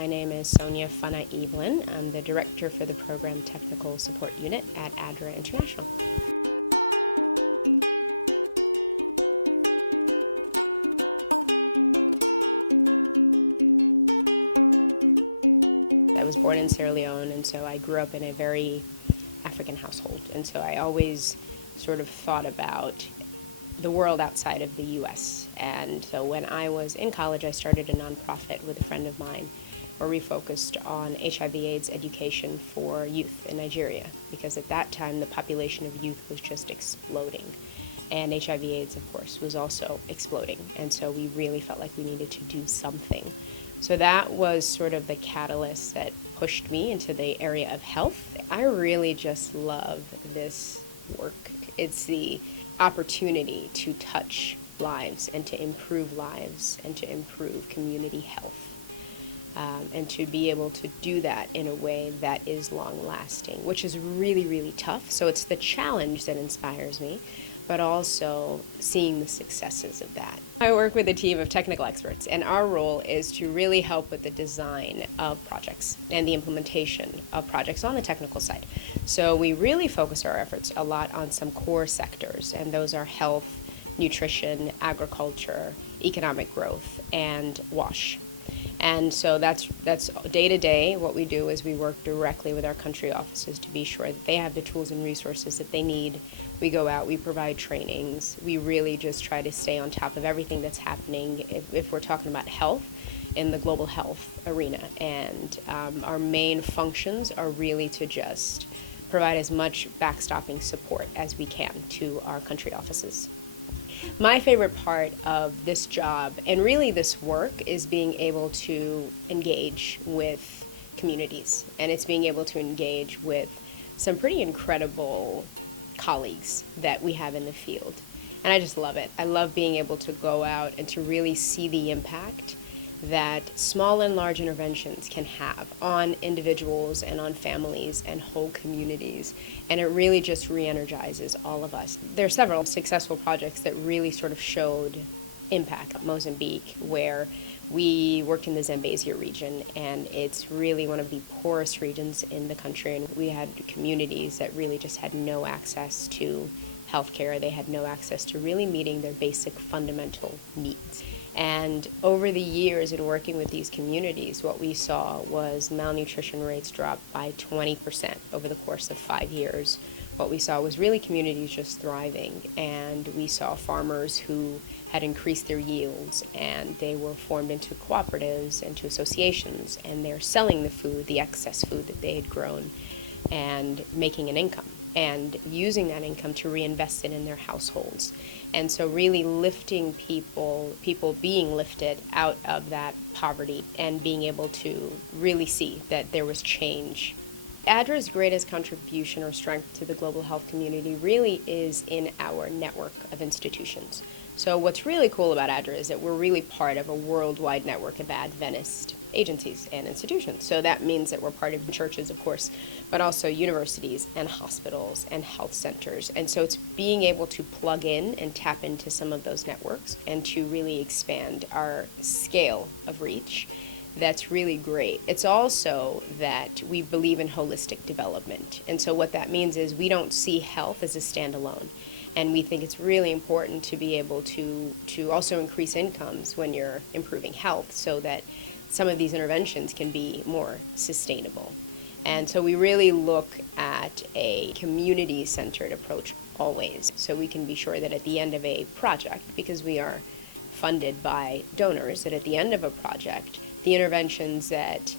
My name is Sonya Funna Evelyn. I'm the Director for the Program Technical Support Unit at ADRA International. I was born in Sierra Leone, and so I grew up in a very African household. And so I always sort of thought about the world outside of the U.S. And so when I was in college, I started a nonprofit with a friend of mine where we focused on HIV/AIDS education for youth in Nigeria, because at that time the population of youth was just exploding. And HIV/AIDS, of course, was also exploding. And so we really felt like we needed to do something. So that was sort of the catalyst that pushed me into the area of health. I really just love this work. It's the opportunity to touch lives and to improve lives and to improve community health. And to be able to do that in a way that is long-lasting, which is really, really tough. So it's the challenge that inspires me, but also seeing the successes of that. I work with a team of technical experts, and our role is to really help with the design of projects and the implementation of projects on the technical side. So we really focus our efforts a lot on some core sectors, and those are health, nutrition, agriculture, economic growth, and WASH. And so that's day to day. What we do is we work directly with our country offices to be sure that they have the tools and resources that they need. We go out, we provide trainings. We really just try to stay on top of everything that's happening if we're talking about health in the global health arena. And our main functions are really to just provide as much backstopping support as we can to our country offices. My favorite part of this job, and really this work, is being able to engage with communities. And it's being able to engage with some pretty incredible colleagues that we have in the field. And I just love it. I love being able to go out and to really see the impact that small and large interventions can have on individuals and on families and whole communities. And it really just re-energizes all of us. There are several successful projects that really sort of showed impact. Mozambique, where we worked in the Zambezia region, and it's really one of the poorest regions in the country. And we had communities that really just had no access to healthcare. They had no access to really meeting their basic fundamental needs. And over the years in working with these communities, what we saw was malnutrition rates drop by 20% over the course of 5 years. What we saw was really communities just thriving, and we saw farmers who had increased their yields, and they were formed into cooperatives, into associations, and they're selling the food, the excess food that they had grown, and making an income, and using that income to reinvest it in their households. And so really lifting people being lifted out of that poverty and being able to really see that there was change. ADRA's greatest contribution or strength to the global health community really is in our network of institutions. So what's really cool about ADRA is that we're really part of a worldwide network of Adventist agencies and institutions. So that means that we're part of churches, of course, but also universities and hospitals and health centers. And so it's being able to plug in and tap into some of those networks and to really expand our scale of reach. That's really great. It's also that we believe in holistic development. And so what that means is we don't see health as a standalone. And we think it's really important to be able to also increase incomes when you're improving health, so that some of these interventions can be more sustainable. And so we really look at a community-centered approach always, so we can be sure that at the end of a project, because we are funded by donors, that at the end of a project, the interventions that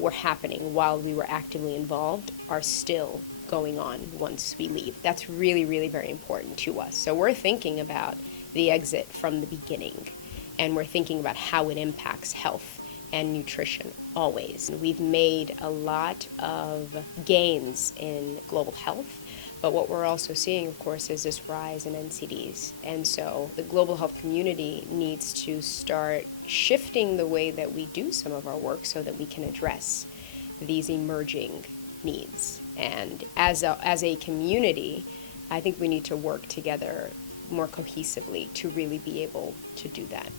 were happening while we were actively involved are still going on once we leave. That's really, really very important to us. So we're thinking about the exit from the beginning, and we're thinking about how it impacts health and nutrition always. We've made a lot of gains in global health, but what we're also seeing, of course, is this rise in NCDs. And so the global health community needs to start shifting the way that we do some of our work so that we can address these emerging needs. And as a community, I think we need to work together more cohesively to really be able to do that.